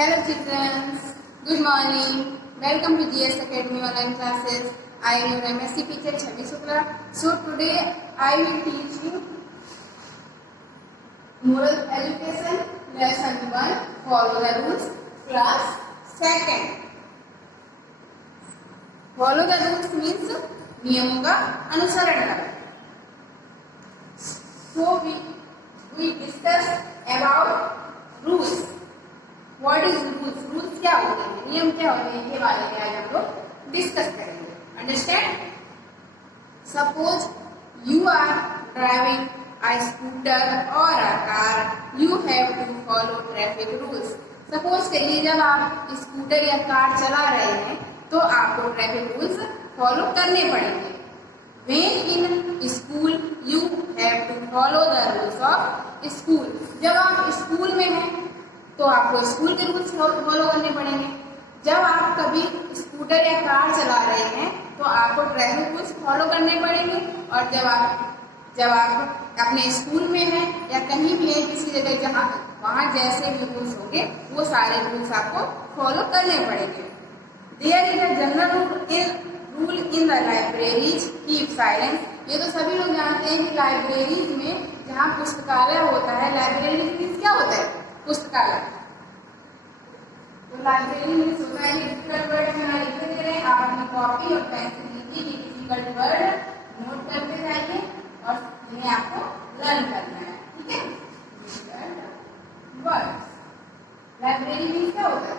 Hello children, good morning. Welcome to GS Academy online classes. I am your MSc teacher Chavi Shukla. So today I will teach you moral education lesson 1, follow the rules, class 2nd. Follow the rules means नियमों का अनुसरण करें. So we discuss about rules. What is rules? Rules क्या होते हैं, नियम क्या होते हैं, के बारे में आज हम लोग डिस्कस करेंगे. Understand? Suppose you are driving a scooter or a car, you have to follow traffic rules. Suppose करिए जब आप स्कूटर या कार चला रहे हैं तो आपको ट्रैफिक रूल्स फॉलो करने पड़ेंगे. When in school you have to follow the rules of school. जब आप स्कूल में हैं तो आपको स्कूल के रूल्स फॉलो करने पड़ेंगे. जब आप कभी स्कूटर या कार चला रहे हैं तो आपको ट्रैफिक रूल्स फॉलो करने पड़ेंगे. और जब आप अपने स्कूल में हैं या कहीं भी है किसी जगह जहाँ वहाँ जैसे भी रूल्स होंगे वो सारे रूल्स आपको फॉलो करने पड़ेंगे. There is a general rule in the libraries keep silence. ये तो सभी लोग जानते हैं कि लाइब्रेरीज में जहाँ पुस्तकालय होता है, लाइब्रेरी मीन्स क्या होता है, पुस्तकालय. तो लाइब्रेरी मीन्स होता है डिफिकल्ट वर्ड में लिख दे रहे हैं. आप अपनी कॉपी और पेंसिल लीजिए, डिफिकल्ट वर्ड नोट करते जाइए और इन्हें आपको लर्न करना है. ठीक है, डिफिकल्ट वर्ड्स. लाइब्रेरी मीन्स क्या होता है,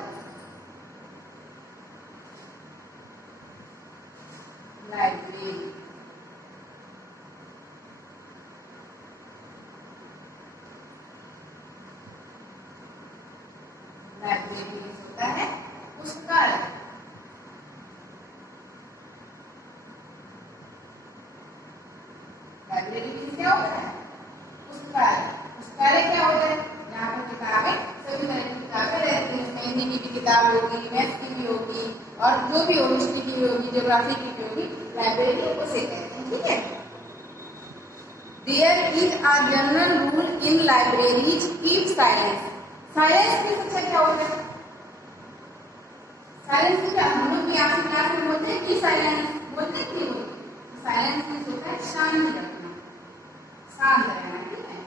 लाइब्रेरी. लाइब्रेरी होता है पुस्तकालय. लाइब्रेरी क्या होता है, पुस्तकालय. पुस्तकालय क्या होता है, यहाँ पर किताबें, सभी तरह की किताबें रहती हैं. उसमें हिंदी की भी किताब होगी, मैथ की भी होगी और जो भी होगी, हिस्ट्री की भी होगी, ज्योग्राफी की भी होगी. लाइब्रेरी उसे कहते हैं. ठीक है. There is a general rule in libraries keep silence. Silence की सबसे क्या होता है, साइलेंस क्या हम लोग की क्लास में बोलते हैं कि साइलेंस बोलते हैं. साइलेंस मीन्स होता है शांति रखना, शांत रहना. ठीक है,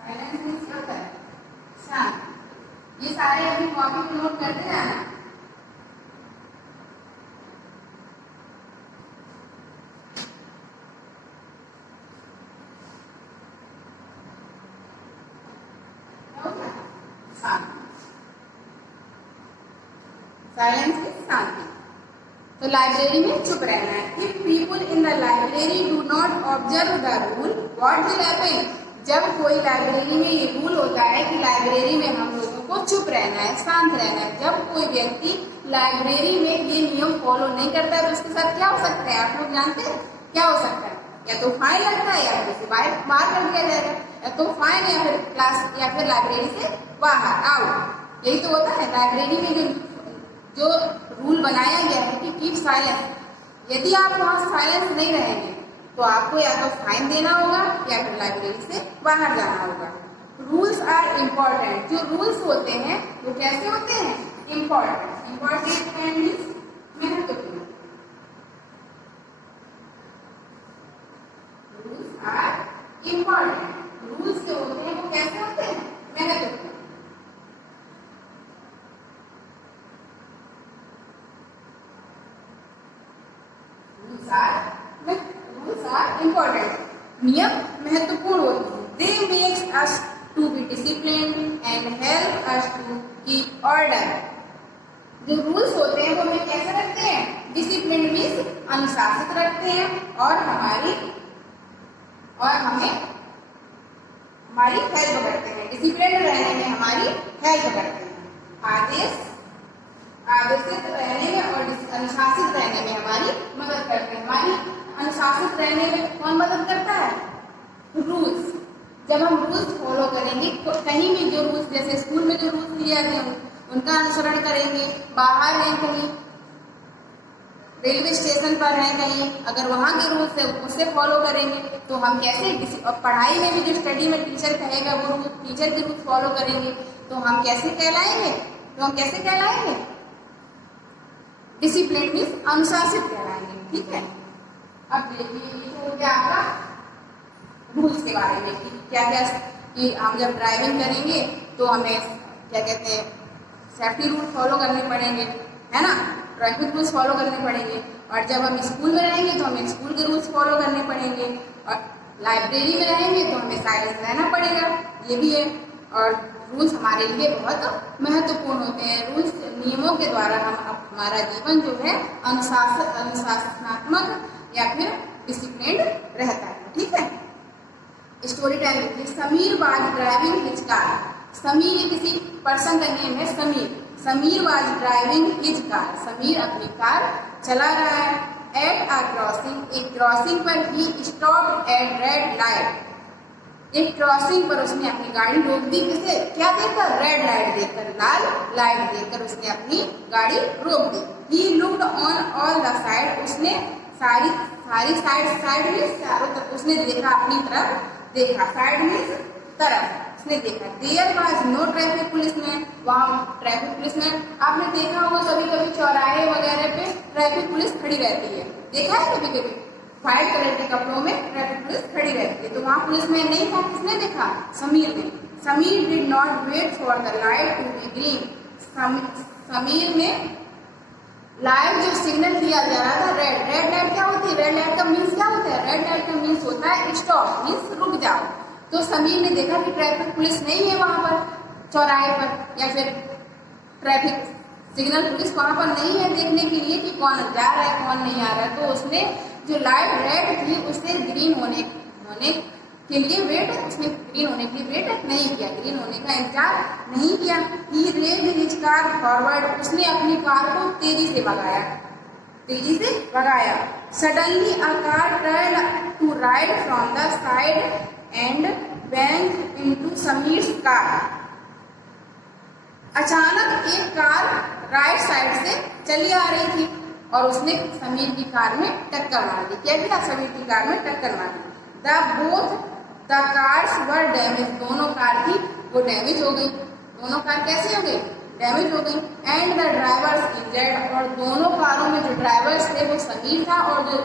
साइलेंस मीन्स क्या होता है, शांत. ये सारे अपनी कॉपी में नोट करते जाना. साइलेंस इज शांति. तो लाइब्रेरी में चुप रहना है. If people in the library do not observe the rule what will happen. जब कोई लाइब्रेरी में ये रूल होता है कि लाइब्रेरी में हम लोगों को चुप रहना है, शांत रहना है. जब कोई व्यक्ति लाइब्रेरी में ये नियम फॉलो नहीं करता है तो उसके साथ क्या हो सकता है, आप लोग जानते हैं क्या हो सकता है. या तो फाइन लगता है या फिर बाहर कर दिया जाएगा, या तो फाइन या फिर क्लास या फिर लाइब्रेरी से बाहर आउट. यही तो होता है लाइब्रेरी में जो रूल बनाया गया है कि कीप साइलेंस. यदि आप वहाँ साइलेंस नहीं रहेंगे तो आपको या तो फाइन देना होगा या फिर लाइब्रेरी से बाहर जाना होगा. Rules are important. जो रूल्स होते हैं वो कैसे होते हैं, इम्पोर्टेंट. इम्पोर्टेंट मीन्स महत्वपूर्ण. Rules are important. रूल्स जो होते हैं वो कैसे होते हैं, महत्वपूर्ण. Rules are important. नियम महत्वपूर्ण होते हैं. They makes us to be disciplined and help us to keep order. जो रूल्स होते हैं वो हमें कैसे रखते हैं, डिसिप्लिन मीन्स अनुशासित रखते हैं और हमें हमारी हेल्प करते हैं. डिसिप्लिन रहने में हमारी हेल्प करते हैं. आदेशित रहने में और अनुशासित रहने में हमारी मदद करते हैं. हमारी अनुशासित रहने में कौन मदद करता है, रूल्स. जब हम रूल्स फॉलो करेंगे कहीं भी, जो रूल्स जैसे स्कूल में जो रूल्स दिए जाते हैं उनका अनुसरण करेंगे, बाहर हैं कहीं रेलवे स्टेशन पर हैं कहीं, अगर वहाँ के रूल्स है उससे फॉलो करेंगे तो हम कैसे, और पढ़ाई में भी जो स्टडी में टीचर कहेगा वो रूल, टीचर के रूल्स फॉलो करेंगे तो हम कैसे कहलाएंगे, डिसिप्लिन मीन्स अनुशासित कहलाएंगे। ठीक है, अब देखिए ये हो गया आपका रूल्स के बारे में कि क्या क्या, कि हम जब ड्राइविंग करेंगे तो हमें क्या कहते हैं सेफ्टी रूल फॉलो करने पड़ेंगे, है ना, ट्रैफिक रूल्स फॉलो करने पड़ेंगे। और जब हम स्कूल में रहेंगे तो हमें स्कूल के रूल्स फॉलो करने पड़ेंगे, और लाइब्रेरी में रहेंगे तो हमें साइलेंस रहना पड़ेगा, ये भी है। और रूल्स हमारे लिए बहुत महत्वपूर्ण होते हैं। रूल्स नियमों के द्वारा हम हमारा जीवन जो है अनुशासनात्मक या फिर डिसिप्लिन्ड रहता है। ठीक है, स्टोरी टाइम देखिए। Sameer was driving his car. Sameer ये किसी पर्सन का नेम है, Sameer was driving his car. Sameer अपनी कार चला रहा है। एट अ क्रॉसिंग, एक क्रॉसिंग पर he stopped at red light. एक क्रॉसिंग पर उसने अपनी गाड़ी रोक दी, किसे, क्या देखकर, रेड लाइट देखकर, लाल लाइट देखकर उसने अपनी गाड़ी रोक दी। He looked on all the side, उसने सारी साइड में चारों तरफ उसने देखा, अपनी तरफ देखा, साइड में तरफ उसने देखा। There was no traffic policeman, वहाँ ट्रैफिक पुलिसमैन, आपने देखा होगा कभी कभी चौराहे वगैरह पे ट्रैफिक पुलिस खड़ी रहती है, देखा है कभी कभी, व्हाइट कलर के कपड़ों में ट्रैफिक पुलिस खड़ी रहती है, तो वहाँ पुलिसमैन नहीं था, किसने देखा, समीर ने। Sameer did not wait for the light to be green. Sameer ने लाइट जो सिग्नल दिया जा रहा था, रेड लाइट क्या होती है, रेड लाइट का मीन्स क्या होता है, रेड लाइट का मीन्स होता है स्टॉप, मीन्स रुक जाओ। तो समीर ने देखा कि ट्रैफिक पुलिस नहीं है वहां पर चौराहे पर, या फिर ट्रैफिक सिग्नल पुलिस वहां पर नहीं है देखने के लिए कि कौन जा रहा है कौन नहीं आ रहा है, तो उसने जो लाइट रेड थी उससे ग्रीन होने के लिए वेट, उसने ग्रीन होने के लिए वेट नहीं किया, ग्रीन होने का इंतजार नहीं किया। He revved his car forward, उसने अपनी कार को तेजी से भगाया। Suddenly a car turn to right from the side and bang into Sameer's कार। अचानक एक कार राइट साइड से चली आ रही थी और उसने समीर की कार में टक्कर मार दी। क्या किया, समीर की कार में टक्कर मार दी। द कार्स वर डैमेज, दोनों कार थी वो डैमेज हो गई, दोनों कार कैसे हो गई, डैमेज हो गई। एंड द ड्राइवर्स इंजर्ड, और दोनों कारों में जो ड्राइवर्स थे वो समीर था और जो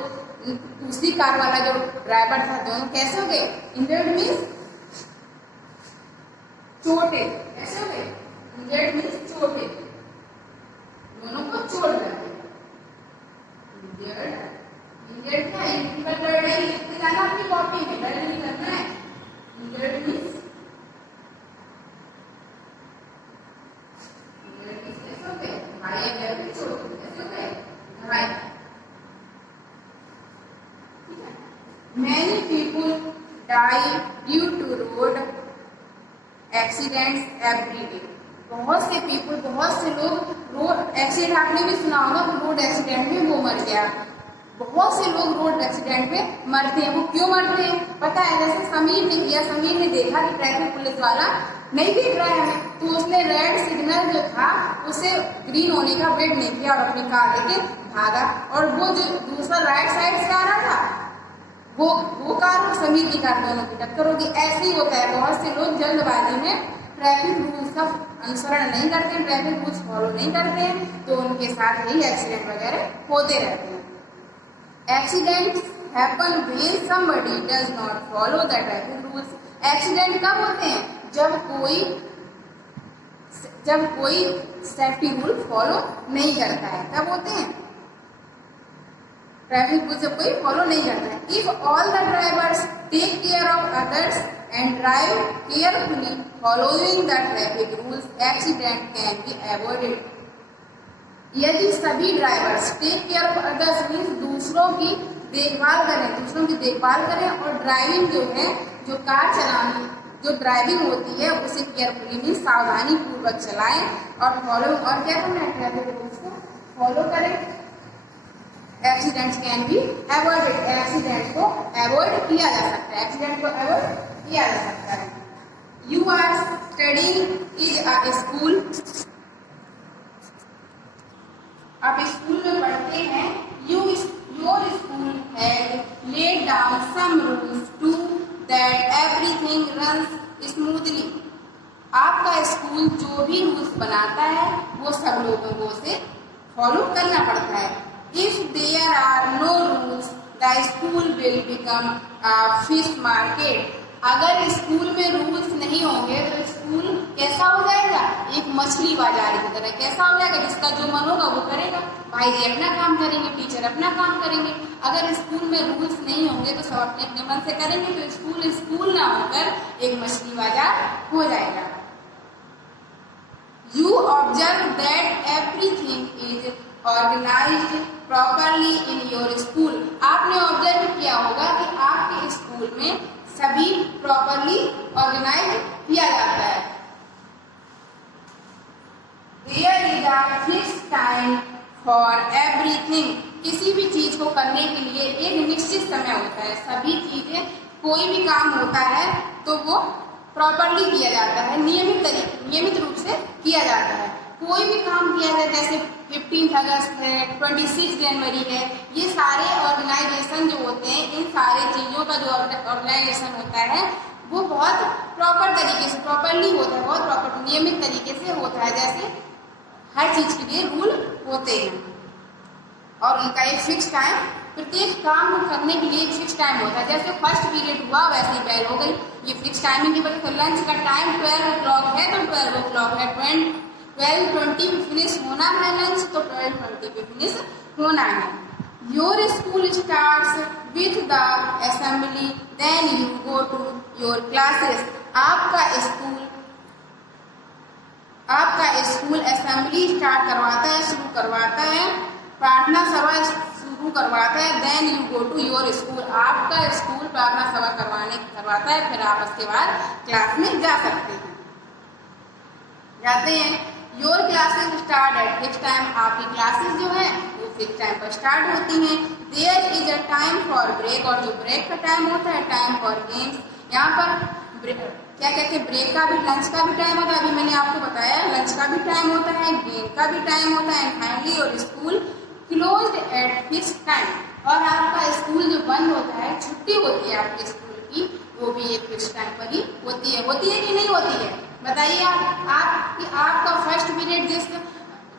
दूसरी कार वाला जो ड्राइवर था, दोनों कैसे हो गए, इंजर्ड मीन्स चोटे, कैसे हो गए, इंजर्ड मीन्स चोटे, दोनों को चोट लगी। इंजर्ड क्या है, इनका लड़ नहीं लिखते जाना अपनी कॉपी में, लड़ नहीं करना है। इंजर्ड मीन्स कैसे हो गए, घायल या फिर चोट, कैसे हो गए, घायल। Many people die due to road accidents every day. बहुत से लोग रोड एक्सीडेंट, आपने भी सुना होगा रोड एक्सीडेंट में वो मर गया। बहुत से लोग रोड एक्सीडेंट में मरते हैं। वो क्यों मरते हैं पता है, जैसे समीर ने किया, समीर ने देखा कि ट्रैफिक पुलिस वाला नहीं देख रहा है हमें, तो उसने रेड सिग्नल जो था उसे ग्रीन होने का वेट नहीं किया और अपनी कार लेके भागा, और वो जो दूसरा राइट साइड से आ रहा था वो कार और समीर की कार दोनों की टक्कर होगी। ऐसे ही होता है, बहुत से लोग जल्दबाजी में ट्रैफिक रूल्स का अनुसरण नहीं करते हैं, ट्रैफिक रूल्स फॉलो नहीं करते हैं, तो उनके साथ यही एक्सीडेंट वगैरह होते रहते हैं। Accident happen when somebody does not follow the traffic rules. Accident कब होते हैं, जब कोई सेफ्टी रूल फॉलो नहीं करता है, तब होते हैं ट्रैफिक रूल जब कोई फॉलो नहीं करता है। If all the drivers take care of others and drive carefully following the traffic rules, accident can be avoided. यदि सभी drivers take care of others means दूसरों की देखभाल करें और ड्राइविंग जो है, जो कार चलानी जो ड्राइविंग होती है उसे केयरफुली मीन्स सावधानी पूर्वक चलाएं और फॉलो, और क्या करना है, ट्रैफिक रूल्स को फॉलो करें। Accidents can be avoided, accident को अवॉइड किया जा सकता है, you are studying is a school, आप स्कूल में पढ़ते हैं। You down some rules to that everything runs smoothly. आपका स्कूल जो भी रूल्स बनाता है वो सब लोगों को उसे फॉलो करना पड़ता है. If there are no rules, the school will become a fish market. अगर स्कूल में रूल्स नहीं होंगे तो स्कूल कैसा हो जाएगा? एक मछली बाजार की तरह. कैसा हो जाएगा? जिसका जो मन होगा वो करेगा. भाई जी अपना काम करेंगे, टीचर अपना काम करेंगे. अगर स्कूल में रूल्स नहीं होंगे तो सब अपने अपने मन से करेंगे तो स्कूल स्कूल ना होकर एक मछली बाजार हो जाएगा. You observe that everything is organized properly in your school. आपने ऑब्जर्व किया होगा कि आपके स्कूल में सभी प्रॉपरली ऑर्गेनाइज किया जाता है. There is a fixed time for everything. किसी भी चीज को करने के लिए एक निश्चित समय होता है. सभी चीजें कोई भी काम होता है तो वो प्रॉपरली किया जाता है, नियमित रूप से किया जाता है. कोई भी काम किया जाए जैसे 15 अगस्त है, 26 जनवरी है, ये सारे ऑर्गेनाइजेशन जो होते हैं, इन सारे चीज़ों का जो ऑर्गेनाइजेशन होता है वो बहुत प्रॉपर तरीके से प्रॉपरली होता है, बहुत प्रॉपर नियमित तरीके से होता है. जैसे हर चीज़ के लिए रूल होते हैं और उनका एक फिक्स टाइम, प्रत्येक काम को करने के लिए एक फिक्स टाइम होता है. जैसे फर्स्ट पीरियड हुआ वैसे ही बेल हो गई, ये फिक्स टाइमिंग की वजह से. लंच का टाइम 12 o'clock है तो 12 o'clock है. 12:20 पे फिनिश होना है लंच तो 12:20 पे फिनिश होना है. Your school starts with the assembly then you go to your classes. आपका स्कूल असेंबली स्टार्ट करवाता है, शुरू करवाता है, प्रार्थना सभा शुरू करवाता है. Then you go to your school. आपका स्कूल प्रार्थना सभा करवाता है, फिर आप उसके बाद क्लास में जा सकते हैं, जाते हैं. Your classes start at fix time. आपकी क्लासेस जो है वो फिक्स टाइम पर स्टार्ट होती हैं. There is a time for break. और जो ब्रेक का टाइम होता है, टाइम फॉर गेम्स. यहाँ पर क्या कहते हैं, ब्रेक का भी, लंच का भी टाइम होता है. अभी मैंने आपको बताया लंच का भी टाइम होता है, गेम का भी टाइम होता है. And finally your school closed eight fix time. और आपका स्कूल जो बंद होता है, छुट्टी होती है आपके स्कूल की, वो भी एक फिक्स टाइम पर ही होती है. होती है कि नहीं होती है? बताइए आपका फर्स्ट पीरियड जिस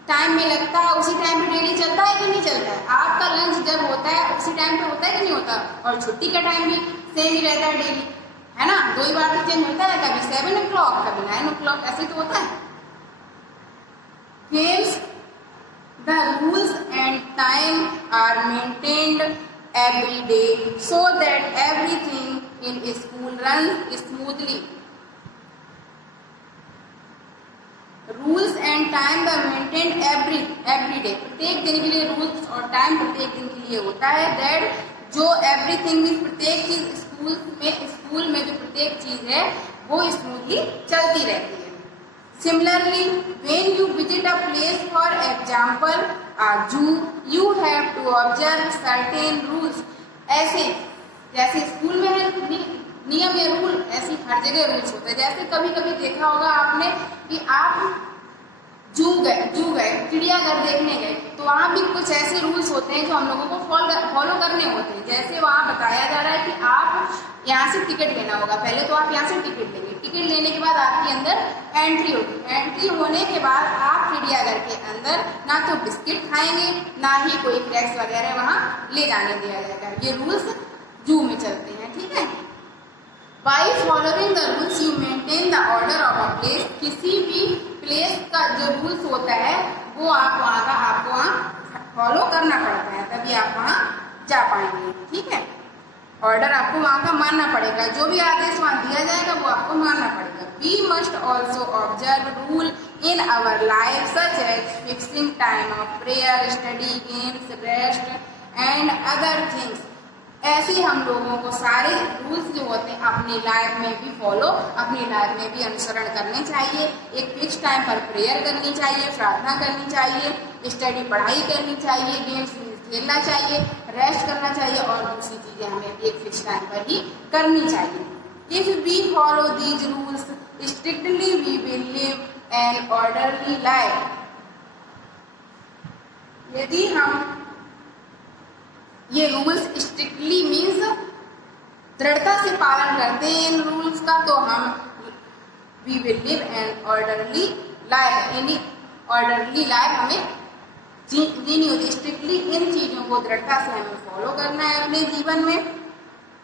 टाइम में लगता है उसी टाइम पे डेली चलता है कि नहीं चलता है? आपका लंच जब होता है उसी टाइम पे होता है कि नहीं होता? और छुट्टी का टाइम भी सेम ही रहता है डेली, है ना? 2 बार तो चेंज होता है, कभी 7 o'clock कभी 9 o'clock, ऐसे तो होता है. Games, the rules and time are maintained every day so that everything in school runs smoothly. Rules and time the maintain every day. प्रत्येक दिन के लिए रूल्स और टाइम प्रत्येक दिन के लिए होता है. दैट जो एवरीथिंग मीन्स प्रत्येक चीज स्कूल में जो प्रत्येक चीज है वो स्मूथली चलती रहती है. Similarly when you visit a place, for example a zoo, you have to observe certain rules. ऐसे जैसे स्कूल में है नियम या रूल, ऐसी हर जगह रूल्स होते हैं. जैसे कभी कभी देखा होगा आपने कि आप जू गए चिड़ियाघर देखने गए, तो वहाँ भी कुछ ऐसे रूल्स होते हैं जो हम लोगों को फॉलो करने होते हैं. जैसे वहाँ बताया जा रहा है कि आप यहाँ से टिकट लेना होगा. पहले तो आप यहाँ से टिकट लेंगे, टिकट लेने के बाद आपके अंदर एंट्री होगी. एंट्री होने के बाद आप चिड़ियाघर के अंदर ना तो बिस्किट खाएंगे ना ही कोई क्रैक्स वगैरह वहाँ ले जाने दिया जाएगा. ये रूल्स जू में चलते हैं, ठीक है. By following the rules you maintain the order of a place. किसी भी प्लेस का जो रूल्स होता है वो आपको वहाँ फॉलो करना पड़ता है, तभी आप वहाँ जा पाएंगे, ठीक है. ऑर्डर आपको वहाँ का मानना पड़ेगा, जो भी आदेश वहाँ दिया जाएगा वो आपको मानना पड़ेगा. We must also observe rule in our life such as fixing time of prayer, study, games, rest and other things. ऐसे हम लोगों को सारे रूल्स जो होते हैं अपनी लाइफ में भी अपनी लाइफ में भी अनुसरण करने चाहिए. एक फिक्स टाइम पर प्रेयर करनी चाहिए, प्रार्थना करनी चाहिए, स्टडी पढ़ाई करनी चाहिए, गेम्स खेलना चाहिए, रेस्ट करना चाहिए और दूसरी चीजें हमें एक फिक्स टाइम पर ही करनी चाहिए. If we follow these rules strictly we will live an orderly life. यदि हम ये रूल्स स्ट्रिक्टली मीन्स दृढ़ता से पालन करते हैं इन रूल्स का, तो हम we will live an orderly life. यानी ऑर्डरली लाइफ हमें जीनी होती। स्ट्रिक्टली इन चीजों को दृढ़ता से हमें फॉलो करना है अपने जीवन में,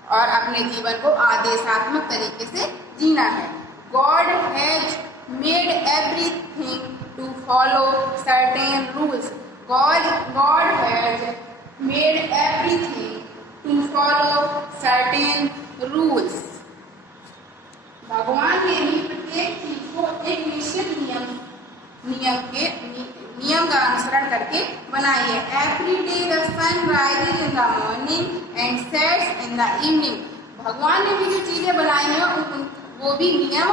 और अपने जीवन को आदेशात्मक तरीके से जीना है। God has made everything to follow certain rules. God has made everything to follow certain rules. भगवान ने भी प्रत्येक चीज को एक निश्चित नियम का अनुसरण करके बनाई है। Every day the sun rises in the morning and sets in the evening. भगवान ने भी जो चीजें बनाई हैं वो भी नियम,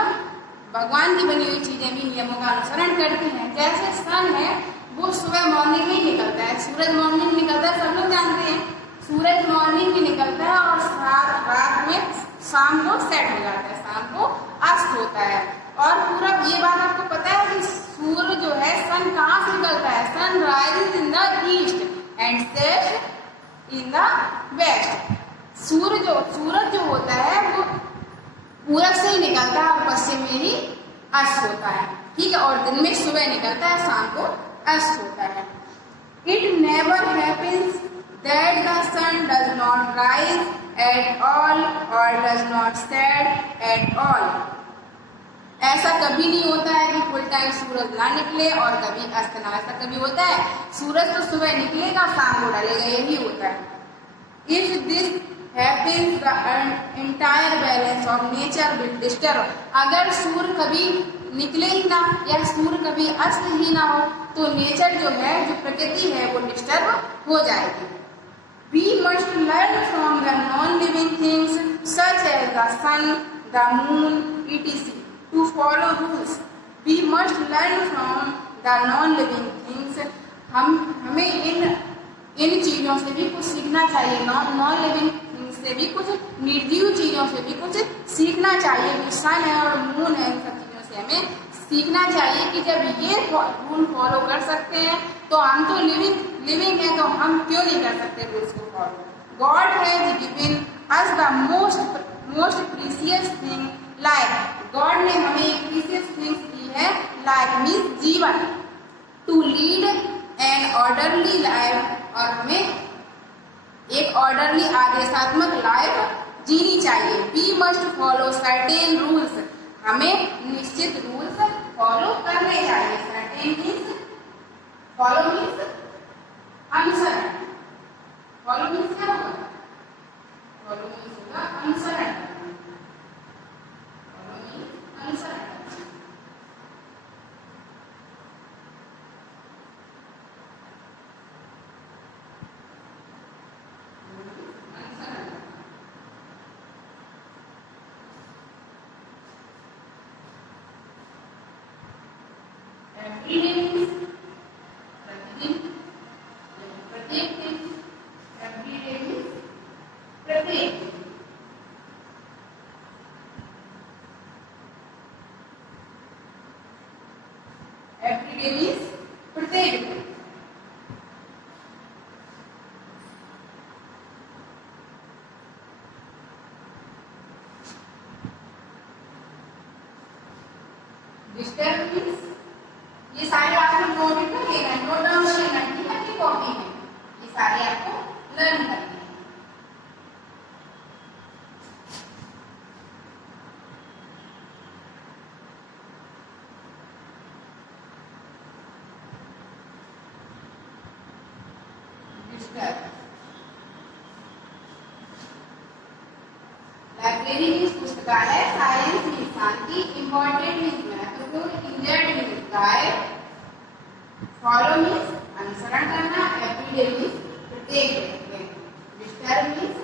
भगवान की बनी हुई चीजें भी नियमों का अनुसरण करती हैं। जैसे सन है वो सुबह मॉर्निंग में ही निकलता है, सूरज मॉर्निंग निकलता है, सब लोग जानते हैं। सूरज मॉर्निंग में निकलता है और रात में शाम को सेट हो जाता है, शाम को अस्त होता है। और पूरा ये बात आपको पता है कि सूर्य जो है सन कहाँ से निकलता है? Sun rises in the east and sets in the west. सूरज जो होता है वो पूरब से ही निकलता है और पश्चिम में ही अस्त होता है, ठीक है। और दिन में सुबह निकलता है, शाम को अस्त होता है। It never happens that the sun does not rise at all और does not set at all. ऐसा कभी नहीं होता है कि फुल टाइम सूरज ना निकले और कभी अस्त ना। ऐसा कभी होता है? सूरज तो सुबह निकलेगा, शाम को ढलेगा, यही होता है। If this happens the entire balance of nature will disturb. अगर सूर्य कभी निकले ही ना या सूर्य कभी अस्त ही ना हो तो नेचर जो है, जो प्रकृति है, वो डिस्टर्ब हो जाएगी। We must learn from the non-living things such as the sun, the moon, etc. to follow rules. We must learn from the non-living things. हमें इन चीजों से भी कुछ सीखना चाहिए। नॉन लिविंग थिंग्स से भी कुछ, निर्जीव चीजों से भी कुछ सीखना चाहिए। जो सन है और मून है, इन सब चीजों से हमें सीखना चाहिए कि जब ये रूल फॉलो कर सकते हैं तो हम तो लिविंग है, तो हम क्यों नहीं कर सकते रूल्स को follow. God has given us the most precious thing life. God ने हमें एक प्रीसियस थिंग्स दी है, लाइफ मीन्स जीवन, to lead an orderly life. और हमें एक ऑर्डरली आदेशात्मक लाइफ जीनी चाहिए। We must follow certain rules. हमें निश्चित रूल्स फॉलो करने चाहिए। सर्टेन मीन्स, फॉलो मीन्स अनुसरण। फॉलो मीन्स क्या होगा? फॉलो मीन्स होगा अनुसरण। फॉलो मीन्स अनुसरण। Every day means प्रतिदिन, प्रत्येक दिन। Every day means प्रत्येक दिन। Every day means प्रत्येक दिन। Disturb means, ये सारे आपको नोट कर लेना है, नोट डाउन कर लेना है, ठीक है, अपनी कॉपी में ये सारे आपको लर्न करने हैं। लाइब्रेरी मीन्स पुस्तकालय, साइंस मीन्स शांति, इम्पोर्टेंट मीन्स महत्वपूर्ण, इंजर्ड मीन्स घायल, फॉलो मीन्स अनुसरण करना, एवरीडे मीन्स प्रत्येक दिन, डिस्टर्ब मीन्स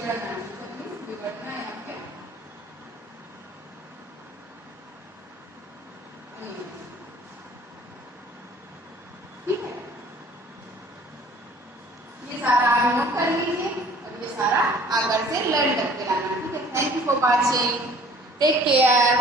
बिगड़ना, बिगड़ना यहाँ पे ठीक है। ये सारा आप नोट कर लीजिए और ये सारा आकर से लर्न करके लाना। ठीक है, thank you for watching, take care.